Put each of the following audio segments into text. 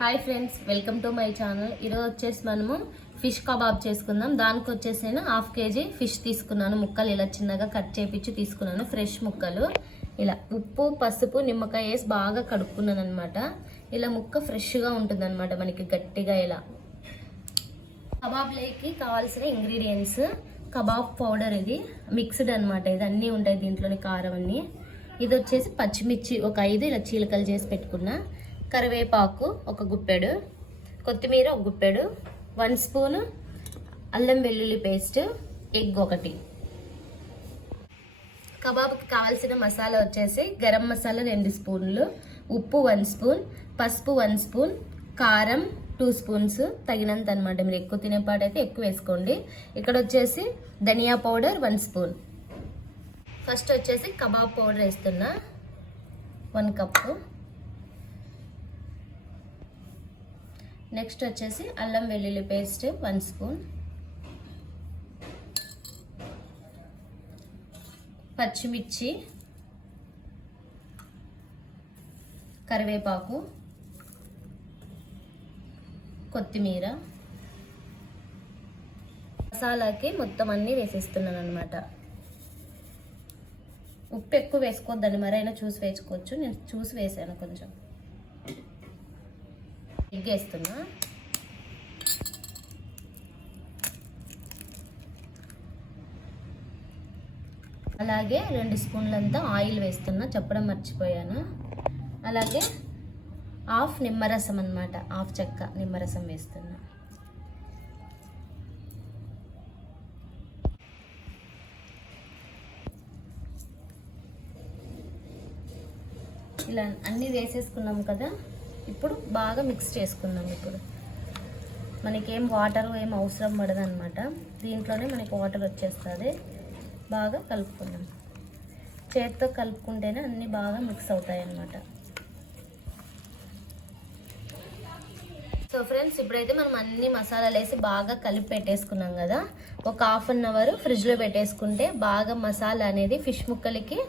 Hi friends, welcome to my channel. ఈరోజు వచ్చేసి మనము ఫిష్ కబాబ్ చేసుకుందాం. దానికి వచ్చేసి నేను 1/2 kg ఫిష్ తీసుకున్నాను. ముక్కలు ఇలా చిన్నగా కట్ చేపించి తీసుకున్నాను. ఫ్రెష్ ముక్కలు ఇలా ఉప్పు పసుపు నిమ్మకాయ వేసి బాగా కడుక్కున్నాను అనమాట. ఇలా ముక్క ఫ్రెష్గా ఉంటుంది అనమాట, మనకి గట్టిగా. ఇలా కబాబ్లోకి కావాల్సిన ఇంగ్రీడియంట్స్: కబాబ్ పౌడర్, ఇది మిక్స్డ్ అనమాట. ఇది అన్నీ ఉంటాయి దీంట్లోని, కారం అన్నీ. ఇది వచ్చేసి పచ్చిమిర్చి ఒక 5 ఇలా చీలకలు చేసి పెట్టుకున్నా, కరివేపాకు ఒక గుప్పెడు, కొత్తిమీర ఒక గుప్పెడు, 1 స్పూన్ అల్లం వెల్లుల్లి పేస్ట్, ఎగ్ ఒకటి. కబాబ్కి కావాల్సిన మసాలా వచ్చేసి గరం మసాలా 2 స్పూన్లు, ఉప్పు 1 స్పూన్, పసుపు 1 స్పూన్, కారం 2 స్పూన్స్ తగినంత అనమాట. మీరు ఎక్కువ తినేపాటైతే ఎక్కువ వేసుకోండి. ఇక్కడ వచ్చేసి ధనియా పౌడర్ 1 స్పూన్. ఫస్ట్ వచ్చేసి కబాబ్ పౌడర్ వేస్తున్నా, 1 కప్పు. నెక్స్ట్ వచ్చేసి అల్లం వెల్లుల్లి పేస్ట్ 1 స్పూన్, పచ్చిమిర్చి, కరివేపాకు, కొత్తిమీర. మసాలాకి మొత్తం అన్నీ వేసేస్తున్నాను అనమాట. ఉప్పు ఎక్కువ వేసుకోవద్దండి, మరైనా చూసి వేసుకోవచ్చు. నేను చూసి వేసాను కొంచెం. ఎగ్ వేస్తున్నా, అలాగే 2 స్పూన్లంతా ఆయిల్ వేస్తున్నా, చెప్పడం మర్చిపోయాను. అలాగే 1/2 నిమ్మరసం అనమాట, 1/2 చెక్క నిమ్మరసం వేస్తున్నా. ఇలా అన్నీ వేసేసుకున్నాం కదా. ఇప్పుడు బాగా మిక్స్ చేసుకుందాం. ఇప్పుడు మనకేం వాటర్ ఏం అవసరం పడదు అనమాట. దీంట్లోనే మనకి వాటర్ వచ్చేస్తుంది. బాగా కలుపుకుందాం. చేతితో కలుపుకుంటేనే అన్నీ బాగా మిక్స్ అవుతాయి అన్నమాట. సో ఫ్రెండ్స్, ఇప్పుడైతే మనం అన్ని మసాలాలు వేసి బాగా కలిపి పెట్టేసుకున్నాం కదా. ఒక 1/2 అవర్ ఫ్రిడ్జ్లో పెట్టేసుకుంటే బాగా మసాలా అనేది ఫిష్ ముక్కలకి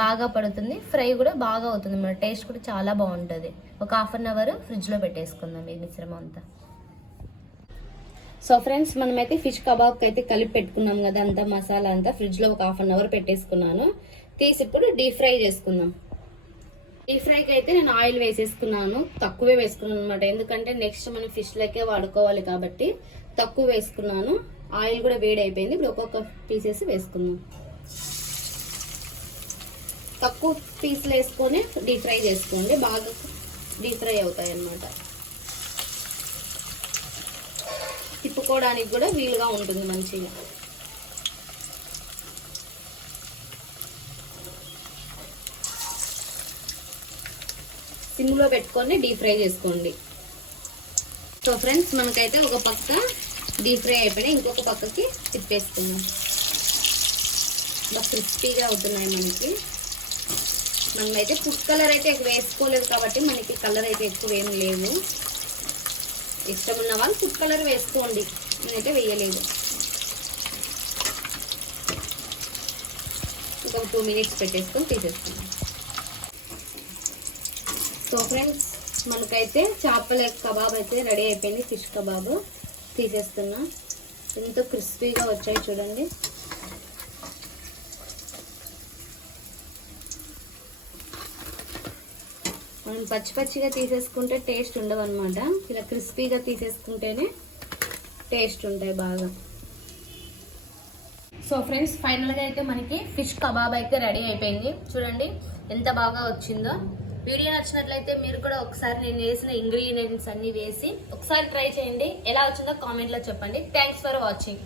బాగా పడుతుంది. ఫ్రై కూడా బాగా అవుతుంది, మన టేస్ట్ కూడా చాలా బాగుంటుంది. ఒక 1/2 అవర్ ఫ్రిడ్జ్లో పెట్టేసుకుందాం ఈ మిశ్రమం అంతా. సో ఫ్రెండ్స్, మనమైతే ఫిష్ కబాబ్కి అయితే కలిపి పెట్టుకున్నాం కదా, అంతా మసాలా అంతా ఫ్రిడ్జ్లో ఒక 1/2 అవర్ పెట్టేసుకున్నాను. తీసి ఇప్పుడు డీప్ ఫ్రై చేసుకుందాం. డీప్ ఫ్రైకి అయితే నేను ఆయిల్ వేసేసుకున్నాను, తక్కువే వేసుకున్నాను అనమాట. ఎందుకంటే నెక్స్ట్ మనం ఫిష్లకే వాడుకోవాలి కాబట్టి తక్కువ వేసుకున్నాను. ఆయిల్ కూడా వేడి అయిపోయింది. ఇప్పుడు ఒక్కొక్క పీసెస్ వేసుకుందాం. తక్కువ పీసులు వేసుకొని డీప్ ఫ్రై చేసుకోండి, బాగా డీప్ ఫ్రై అవుతాయి అన్నమాట. తిప్పుకోవడానికి కూడా వీలుగా ఉంటుంది మంచిగా. సిమ్లో పెట్టుకొని డీప్ ఫ్రై చేసుకోండి. సో ఫ్రెండ్స్, మనకైతే ఒక పక్క డీప్ ఫ్రై అయిపోయినాయి, ఇంకొక పక్కకి తిప్పేసుకుందాం. బాగా క్రిస్పీగా అవుతున్నాయి మనకి. మనమైతే ఫుడ్ కలర్ అయితే ఎక్కువ వేసుకోలేదు కాబట్టి మనకి కలర్ అయితే ఎక్కువ ఏం లేవు. ఇష్టం ఉన్న వాళ్ళు ఫుడ్ కలర్ వేసుకోండి, నేనైతే వేయలేదు. ఇంకొక 2 మినిట్స్ పెట్టేసుకొని తీసేసుకుందాం. సో ఫ్రెండ్స్, మనకైతే చేపల కబాబ్ అయితే రెడీ అయిపోయింది. ఫిష్ కబాబ్ తీసేస్తున్నా. ఎంతో క్రిస్పీగా వచ్చాయి చూడండి. మనం పచ్చిగా తీసేసుకుంటే టేస్ట్ ఉండవు అనమాట. ఇలా క్రిస్పీగా తీసేసుకుంటేనే టేస్ట్ ఉంటాయి బాగా. సో ఫ్రెండ్స్, ఫైనల్గా అయితే మనకి ఫిష్ కబాబ్ అయితే రెడీ అయిపోయింది. చూడండి ఎంత బాగా వచ్చిందో. వీడియో నచ్చినట్లయితే మీరు కూడా ఒకసారి నేను వేసిన ఇంగ్రీడియంట్స్ అన్ని వేసి ఒకసారి ట్రై చేయండి. ఎలా వచ్చిందో కామెంట్లో చెప్పండి. Thanks for watching.